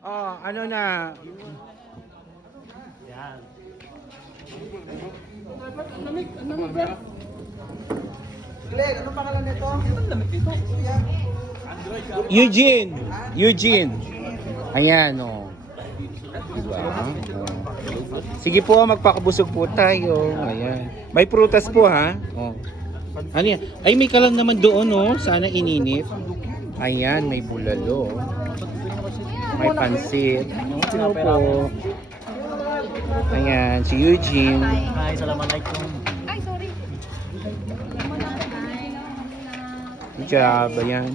Oh, ano na? Yan. Glenn, anong pangalan nito? Eugene. Eugene. Ayan, oh. Diba? Oh. Sige po, magpakabusog po tayo. Ayan. May prutas po, ha? Oh. Ano yan? Ay, may kalan naman doon, oh. Sana ininit. Ayan, may bulalo. May pansit. Ano po? Ayan, si Eugene. Hi, assalamualaikum. Ay, sorry. Good job. Ayan.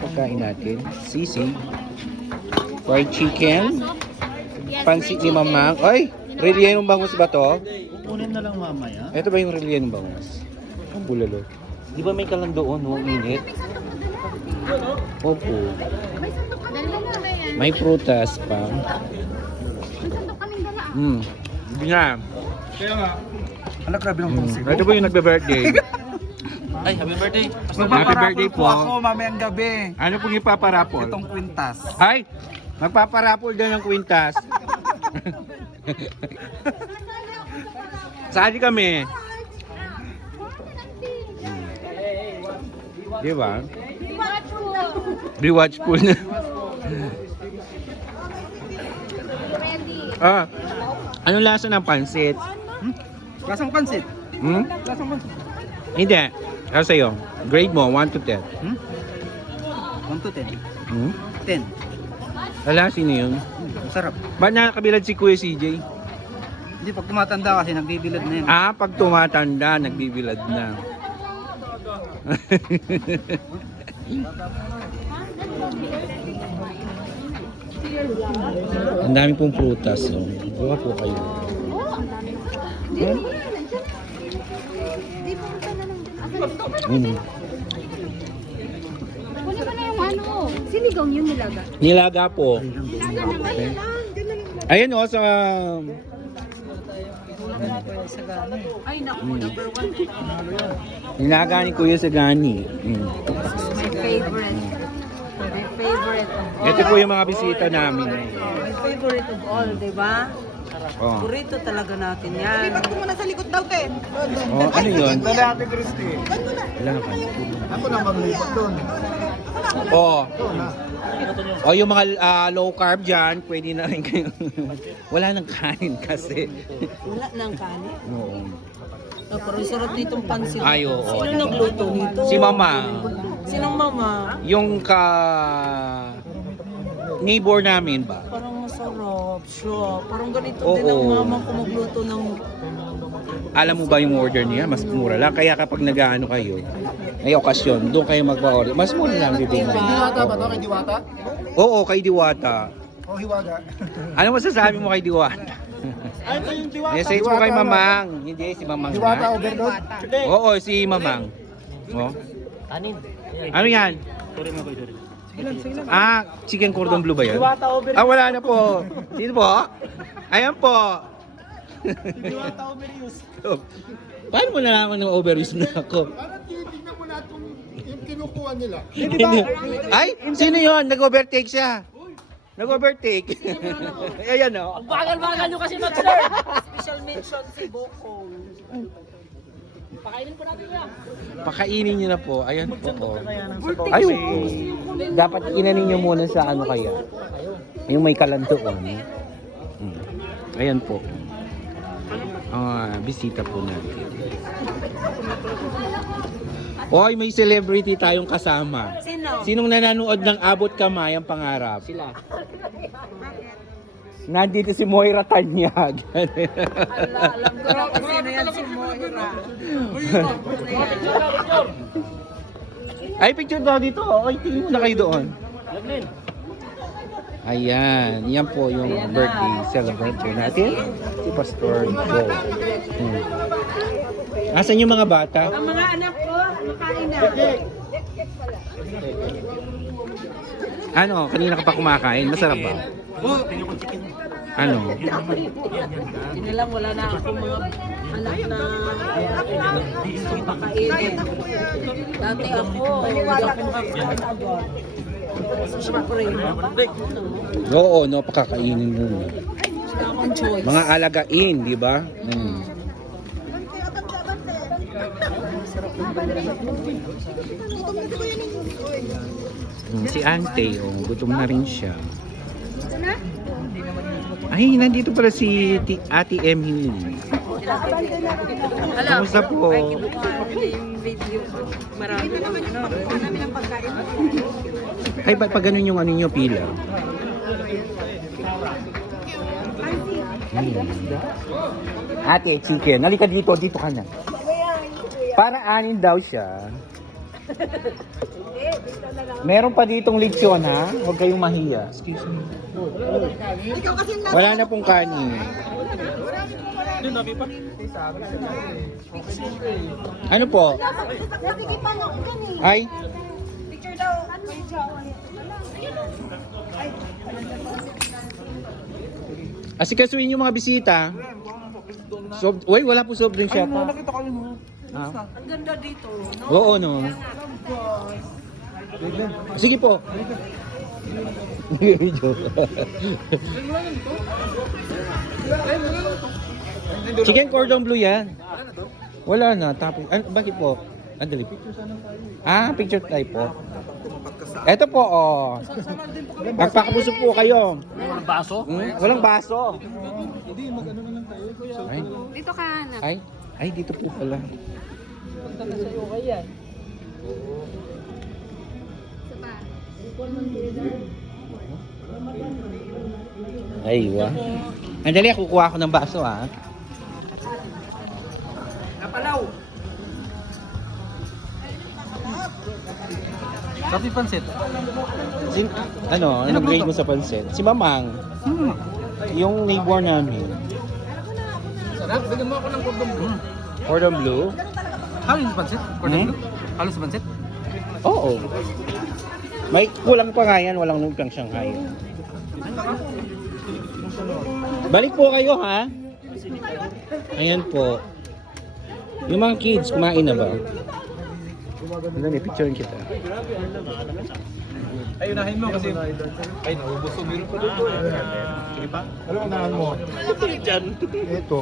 Pagkain natin. Sisig. Fried chicken. Pansit ni Mamang. Ay! Rellenong bangus ba to? Kukunin na lang mamaya. Ito ba yung rellenong bangus? Ang bulalo. Di ba may kalan doon, no? Init. Opo. May prutas pa. Hindi nga. Anak, grabe ng pangsit. Ito ba yung nagbe-birthday? Ay, happy birthday. Happy birthday po. Ako mamayang gabi. Ano pong ipaparapol? Itong kwintas. Ay! Magpaparapol daw ng kwintas. Saan kami? Di ba? Be watchful na. Ah, anong lasa ng pansit? Lasang pansit. Hmm? Lasang pansit. Hindi. Ano sa'yo? Grade mo, 1 to 10. 1 to 10. Hmm? 10. Ala, sino yun? Masarap. Ba't nakakabilad si Kuya CJ? Hindi, pag tumatanda kasi nagbibilad na yun. Ah, pag tumatanda, nagbibilad na. Ang dami pong prutas. Oh. Buka po kayo. Mm. Kunin mo na yung ano. Sinigaw yung nilaga. Nilaga po. Nilaga naman. Okay. Ayan o, sa... Ay, naku. Number 1. Nilaga ni Kuya Sagani. Mm. My favorite. My favorite of all. Ito po yung mga bisita namin. My favorite of all, di ba? Oh. Burrito talaga natin yan. Lipat ko muna sa likod daw, Ken. Oh, ano yun? Dala Ate Christy. Wala na pa. Ako na maglipat doon. Oh. Oh, yung mga low carb dyan, pwede na rin kayo. Wala nang kanin kasi. Wala nang kanin. Oo. Oh, pero sarap nitong pansit. Ay, oo. Sino nagluto nito? Si Mama. Sinong mama? Yung neighbor namin ba? Parang masarap siya. Parang ganito Oo. din ang mama ko magluto ng... Alam mo ba yung order niya? Mas mura lang. Kaya kapag nag-ano kayo, may okasyon, doon kayo magpa-order. Mas mura lang bibili. Diwata ba to? Kay Diwata? Oo, kay Diwata. O Hiwaga? Ano masasabi mo kay Diwata? Ay, ito yung Diwata. Message mo kay Mamang. Hindi, si Mamang Diwata na. overload? Oo, si Mamang. Oh. Kanin. Ano yan? Sorry mo ko, sorry. Ah, chicken cordon bleu ba yan? Diwata over. Ah, wala na po. Sino po? Ayan po. Diwata overuse. Paano mo nalaman na overuse na ako? Parang tinitignan mo na itong yung kinukuha nila. Ay, sino yon? Nag-overtake siya. Nag-overtake. Ayan o. Bagal-bagal nyo kasi mag-sir. Special mention si Bokong. Pakainin po natin yan. Pakainin niyo na po. Ayan po. Oh. Ay, oo. Dapat inanin niyo muna sa ano kaya. Yung may kalantuan. Ayan po. Bisita po natin. Hoy, may celebrity tayong kasama. Sino? Sinong nanonood ng Abot Kamay ang Pangarap? Sila. Nandito si Moira Tanyag. Alam ko lang kung sino yan si Moira. Ay, picture daw dito. Ay, tingin mo na kayo doon. Laglin. Ayan, yan po yung birthday celebrant natin. Si Pastor Joe. Asan yung mga bata? Ang mga anak ko, makain na. Ano, kanina ka pa kumakain? Masarap ba? Ano? Hindi lang, wala na ako mga anak na gusto pakainin. Dati ako, hindi ako makakain agad. Siyempre. Oo, no, pakakainin mo. Ang choice. Mga alagain, di ba? Mm. Si Ante, oh, gutom na rin siya. Ay, nandito pala si Ate Emily. Kamusta po? Yung video. Marami. Marami ng pagkain. Ay, ba't pa ganun yung ano nyo pila? Ate, chicken. Halika dito, dito ka na. Para anin daw siya. Meron pa ditong lechon ha. Huwag kayong mahiya. Excuse me. Wala na pong kanin. Ano po? Ay? Asikasuhin yung mga bisita. Uy, wala po soft drink siya pa. Ah. Ang ganda dito. Oo, no. Sige po. Chicken cordon bleu yan. Wala na. Tapos, bakit po? Andali. Picture tayo po. Eto po, oh. Magpakabusog po kayo. Walang baso? Walang baso. Ay, Dito ka, anak. ay, dito po pala. Ay, wa. Andali, kukuha ako ng baso, ha. Napalaw. Sabi pansit. Ano grade mo sa pansit? Si Mamang. Yung neighbor namin. Sarap, bigyan mo ako ng cordon bleu. Cordon bleu? Halin sa pansit? Hmm? Halin sa pansit? Oo. May kulang pa nga yan, walang lumpiang Shanghai. Balik po kayo, ha? Ayan po. Yung mga kids, kumain na ba? Dali, picturein kita. Ay, unahin mo kasi. Ay, naubos ko. Meron pa dito. Sige pa. Ano unahan mo? Diyan. Ito.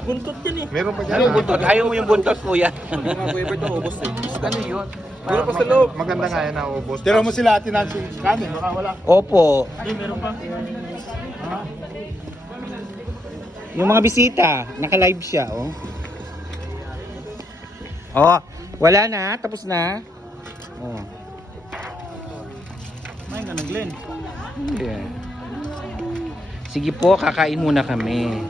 Buntot yan eh. Meron pa dyan. Ano buntot? Ayaw mo yung buntot, kuya. Mga kuya ito, ubos eh. Ano yun? Meron pa sa loob. Maganda nga yan na ubos. Tira mo sila atin natin kanin. Baka wala. Opo. Ay, meron pa. Yung mga bisita, naka-live siya, oh. Oh, wala na, tapos na. Oh. May ka na, Glenn. Yeah. Sige po, kakain muna kami.